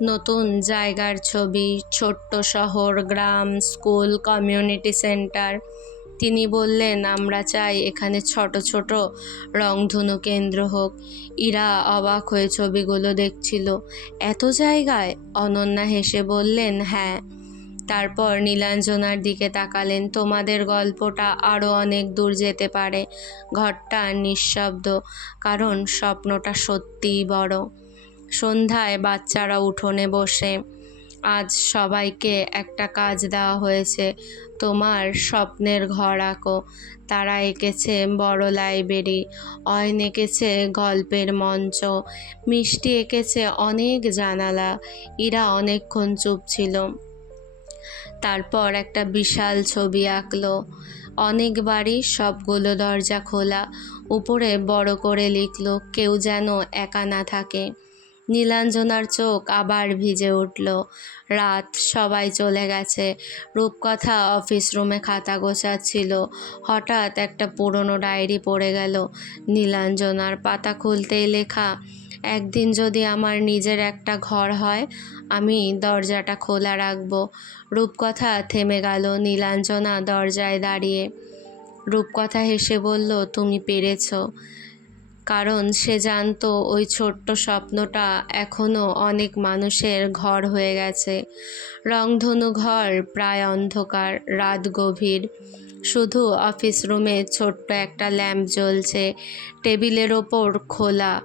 নতুন জায়গার ছবি, ছোট্ট শহর, গ্রাম, স্কুল, কমিউনিটি সেন্টার। তিনি বললেন, আমরা চাই এখানে ছোট ছোট রংধনু কেন্দ্র হোক। ইরা অবাক হয়ে ছবিগুলো দেখছিল। এত জায়গায়? অনন্যা হেসে বললেন, হ্যাঁ। তারপর নীলাঞ্জনার দিকে তাকালেন, তোমাদের গল্পটা আরও অনেক দূর যেতে পারে। ঘরটা নিঃশব্দ, কারণ স্বপ্নটা সত্যিই বড়। সন্ধ্যায় বাচ্চারা উঠোনে বসে আজ সবাইকে একটা কাজ দেওয়া হয়েছে, তোমার স্বপ্নের ঘর আঁকো। তারা এঁকেছে বড় লাইব্রেরি, অয়ন এঁকেছে গল্পের মঞ্চ, মিষ্টি এঁকেছে অনেক জানালা। ইরা অনেকক্ষণ চুপ ছিল, তারপর একটা বিশাল ছবি আঁকলো। অনেক বাড়ি, সবগুলো দরজা খোলা। উপরে বড় করে লিখলো, কেউ যেন একা না থাকে। নীলাঞ্জনার চোখ আবার ভিজে উঠল। রাত, সবাই চলে গেছে। রূপকথা অফিস রুমে খাতা গোছাচ্ছিল। হঠাৎ একটা পুরনো ডায়েরি পড়ে গেল নীলাঞ্জনার। পাতা খুলতেই লেখা, একদিন যদি আমার নিজের একটা ঘর হয়, আমি দরজাটা খোলা রাখবো। রূপকথা থেমে গেল। নীলাঞ্জনা দরজায় দাঁড়িয়ে। রূপকথা হেসে বলল, তুমি পেরেছ। কারণ সে জানতো ওই ছোট্ট স্বপ্নটা এখনও অনেক মানুষের ঘর হয়ে গেছে। রংধনু ঘর, প্রায় অন্ধকার, রাত গভীর। শুধু অফিস রুমে ছোট্ট একটা ল্যাম্প জ্বলছে। টেবিলের ওপর খোলা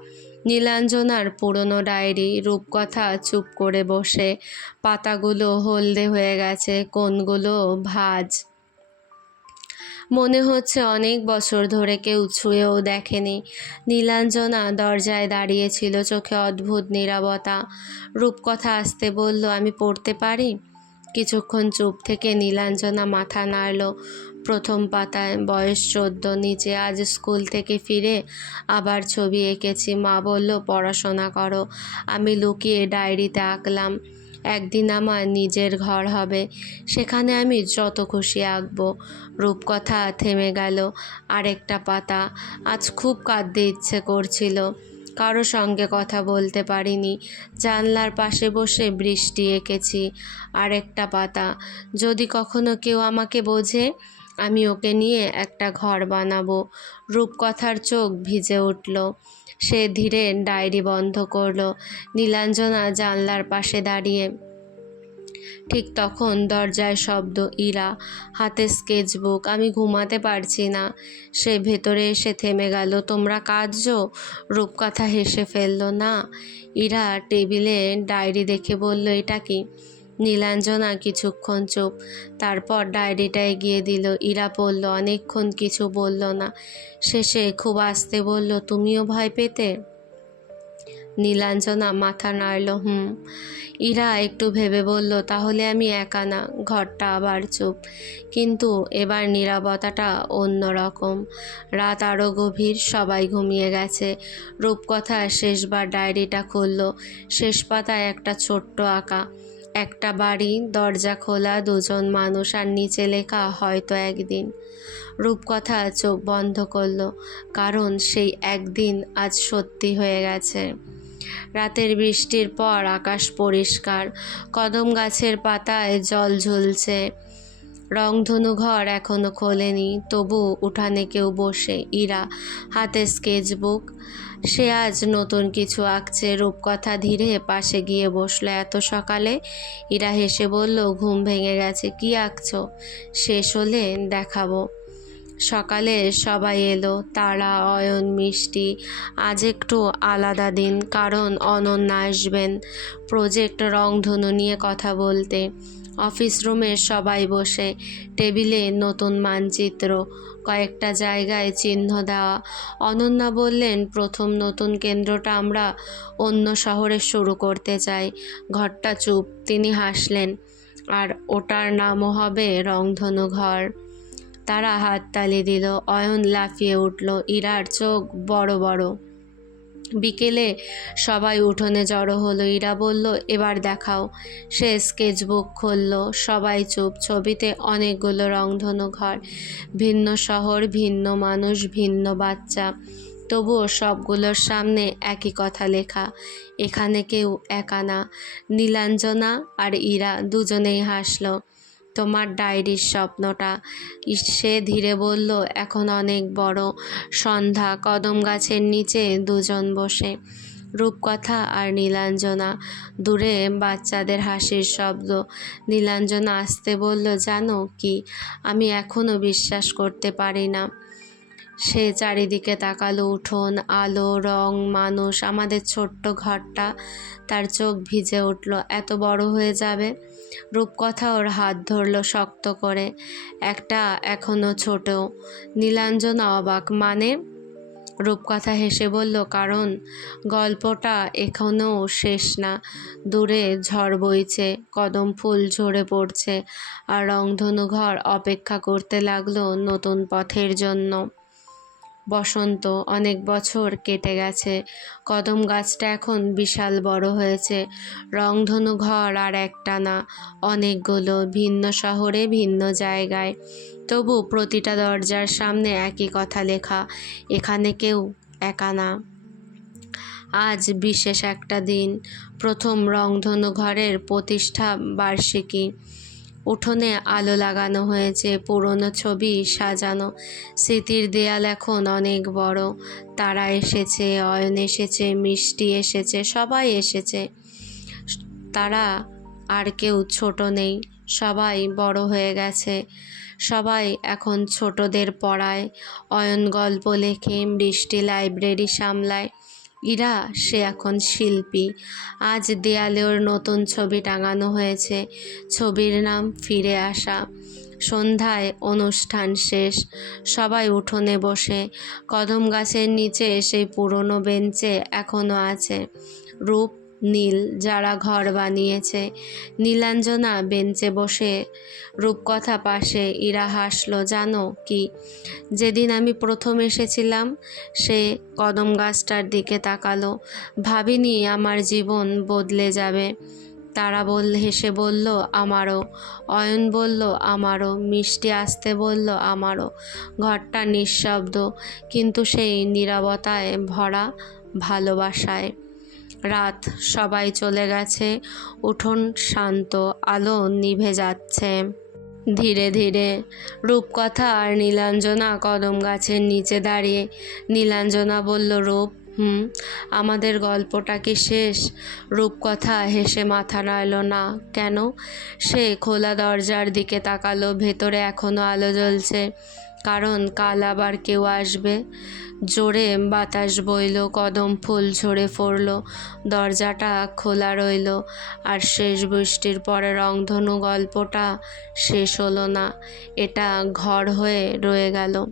নীলাঞ্জনার পুরনো ডায়েরি। রূপকথা চুপ করে বসে। পাতাগুলো হলদে হয়ে গেছে, কোণগুলো ভাঁজ। মনে হচ্ছে অনেক বছর ধরে কেউ ছুঁয়েও দেখেনি। নীলাঞ্জনা দরজায় দাঁড়িয়েছিল, চোখে অদ্ভুত নীরবতা। রূপকথা আসতে বলল, আমি পড়তে পারি? কিছুক্ষণ চুপ থেকে নীলাঞ্জনা মাথা নাড়ল। প্রথম পাতায়, বয়স 14, নিচে, আজ স্কুল থেকে ফিরে আবার ছবি এঁকেছি। মা বলল পড়াশোনা করো। আমি লুকিয়ে ডায়েরিতে আঁকলাম, একদিন আমার নিজের ঘর হবে, সেখানে আমি যত খুশি আঁকবো। রূপকথা থেমে গেল। আরেকটা পাতা। আজ খুব কাঁদতে ইচ্ছে করছিল। কারো সঙ্গে কথা বলতে পারিনি। জানলার পাশে বসে বৃষ্টি এঁকেছি। আরেকটা পাতা। যদি কখনো কেউ আমাকে বোঝে, আমি ওকে নিয়ে একটা ঘর বানাবো। রূপকথার চোখ ভিজে উঠল। সে ধীরে ডায়েরি বন্ধ করলো। নীলাঞ্জনা জানলার পাশে দাঁড়িয়ে। ঠিক তখন দরজায় শব্দ, ইরা, হাতে স্কেচবুক। আমি ঘুমাতে পারছি না। সে ভেতরে এসে থেমে গেল। তোমরা কাঁদছো? রূপকথা হেসে ফেলল। না। ইরা টেবিলে ডায়েরি দেখে বলল, এটা কি? নীলাঞ্জনা কিছুক্ষণ চুপ, তারপর ডায়েরিটা এগিয়ে দিল। ইরা পড়ল, অনেকক্ষণ কিছু বলল না। শেষে খুব আস্তে বলল, তুমিও ভয় পেতে? নীলাঞ্জনা মাথা নাড়ল, হুম। ইরা একটু ভেবে বলল, তাহলে আমি একা না। ঘরটা আবার চুপ, কিন্তু এবার নীরবতাটা অন্যরকম। রাত আরও গভীর, সবাই ঘুমিয়ে গেছে। রূপকথা শেষবার ডায়েরিটা খুলল। শেষ পাতায় একটা ছোট্ট আঁকা, একটা বাড়ি, দরজা খোলা, দুজন মানুষ, আর নিচে লেখা, হয়তো একদিন। রূপকথা চোখ বন্ধ করল, কারণ সেই একদিন আজ সত্যি হয়ে গেছে। রাতের বৃষ্টির পর আকাশ পরিষ্কার। কদম গাছের পাতায় জল ঝুলছে। রংধনু ঘর এখনো খোলেনি, তবু উঠানে কেউ বসে। ইরা, হাতে স্কেচবুক। সে আজ নতুন কিছু আঁকছে। রূপকথা ধীরে পাশে গিয়ে বসলো। এত সকালে? ইরা হেসে বলল, ঘুম ভেঙে গেছে। কি আঁকছো? শেষ হলে দেখাবো। সকালে সবাই এলো, তারা, অয়ন, মিষ্টি। আজ একটু আলাদা দিন, কারণ অনন্যা আসবেন প্রজেক্ট রংধনু নিয়ে কথা বলতে। অফিস রুমে সবাই বসে। টেবিলে নতুন মানচিত্র, কয়েকটা জায়গায় চিহ্ন দেওয়া। অনন্যা বললেন, প্রথম নতুন কেন্দ্রটা আমরা অন্য শহরে শুরু করতে চাই। ঘরটা চুপ। তিনি হাসলেন, আর ওটার নামও হবে রংধনু ঘর। তারা হাততালি দিল। অয়ন লাফিয়ে উঠল। ইরার চোখ বড় বড়। বিকেলে সবাই উঠোনে জড়ো হলো। ইরা বলল, এবার দেখাও। সে স্কেচবুক খুলল। সবাই চুপ। ছবিতে অনেকগুলো রংধনু ঘর, ভিন্ন শহর, ভিন্ন মানুষ, ভিন্ন বাচ্চা, তবুও সবগুলোর সামনে একই কথা লেখা, এখানে কেউ একা না। নীলাঞ্জনা আর ইরা দুজনেই হাসলো। তোমার ডায়েরির স্বপ্নটা, সে ধীরে বলল, এখন অনেক বড়। সন্ধ্যা, কদম গাছের নিচে দুজন বসে। রূপকথা আর নীলাঞ্জনা। দূরে বাচ্চাদের হাসির শব্দ। নীলাঞ্জনা আস্তে বলল, জানো কি, আমি এখনও বিশ্বাস করতে পারি না। সে চারিদিকে তাকালো, উঠোন, আলো, রং, মানুষ, আমাদের ছোট্ট ঘরটা। তার চোখ ভিজে উঠল। এত বড় হয়ে যাবে? রূপকথা ওর হাত ধরল শক্ত করে। একটা এখনো ছোট। নীলাঞ্জনা অবাক। মানে? রূপকথা হেসে বলল, কারণ গল্পটা এখনও শেষ না। দূরে ঝড় বইছে, কদম ফুল ঝরে পড়ছে, আর রংধনু ঘর অপেক্ষা করতে লাগলো নতুন পথের জন্য। বসন্ত, অনেক বছর কেটে গেছে। কদম গাছটা এখন বিশাল বড় হয়েছে। রংধনু ঘর আর একটা না, অনেকগুলো, ভিন্ন শহরে, ভিন্ন জায়গায়। তবু প্রতিটা দরজার সামনে একই কথা লেখা, এখানে কেউ একা না। আজ বিশেষ একটা দিন, প্রথম রংধনু ঘরের প্রতিষ্ঠা বার্ষিকী। উঠোনে আলো লাগানো হয়েছে, পুরনো ছবি সাজানো। স্মৃতির দেয়াল এখন অনেক বড়। তারা এসেছে, অয়ন এসেছে, মিষ্টি এসেছে, সবাই এসেছে। তারা আর কেউ ছোট নেই, সবাই বড় হয়ে গেছে। সবাই এখন ছোটদের পড়ায়, অয়ন গল্প লেখে, বৃষ্টি লাইব্রেরি সামলায়, ইরা সে এখন শিল্পী। আজ দেয়ালে ওর নতুন ছবি টাঙানো হয়েছে। ছবির নাম ফিরে আসা। সন্ধ্যায় অনুষ্ঠান শেষ। সবাই উঠোনে বসে। কদম গাছের নিচে সেই পুরনো বেঞ্চে এখনো আছে রূপ, নীল, যারা ঘর বানিয়েছে। নীলাঞ্জনা বেঞ্চে বসে, রূপকথা পাশে। ইরা হাসলো। জানো কি, যেদিন আমি প্রথম এসেছিলাম, সে কদম গাছটার দিকে তাকালো। ভাবিনি আমার জীবন বদলে যাবে। তারা হেসে বলল, আমারও। অয়ন বলল, আমারও। মিষ্টি আসতে বলল, আমারও। ঘরটা নিঃশব্দ, কিন্তু সেই নীরবতায় ভরা ভালোবাসায়। রাত, সবাই চলে গেছে। উঠোন শান্ত, আলো নিভে যাচ্ছে ধীরে ধীরে। রূপকথা আর নীলাঞ্জনা কদম গাছের নিচে দাঁড়িয়ে। নীলাঞ্জনা বলল, রূপ, আমাদের গল্পটা কি শেষ? রূপকথা হেসে মাথা নাড়ল। না। কেন? সে খোলা দরজার দিকে তাকালো। ভেতরে এখনো আলো জ্বলছে। কারণ কাল আবার কেউ আসবে। জোরে বাতাস বইল, কদম ফুল ঝরে পড়ল, দরজাটা খোলা রইল। আর শেষ বৃষ্টির পরে রংধনু গল্পটা শেষ হলো না, এটা ঘর হয়ে রয়ে গেল।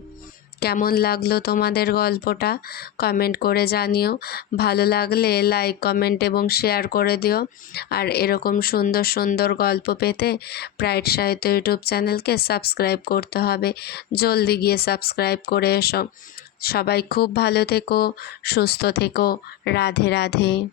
কেমন লাগলো তোমাদের গল্পটা? কমেন্ট করে জানিও। ভালো লাগলে লাইক, কমেন্ট এবং শেয়ার করে দিও। আর এরকম সুন্দর সুন্দর গল্প পেতে ব্রাইট সাহিত্য ইউটিউব চ্যানেলকে সাবস্ক্রাইব করতে হবে। জলদি গিয়ে সাবস্ক্রাইব করে এসো। সবাই খুব ভালো থেকো, সুস্থ থেকো। রাধে রাধে।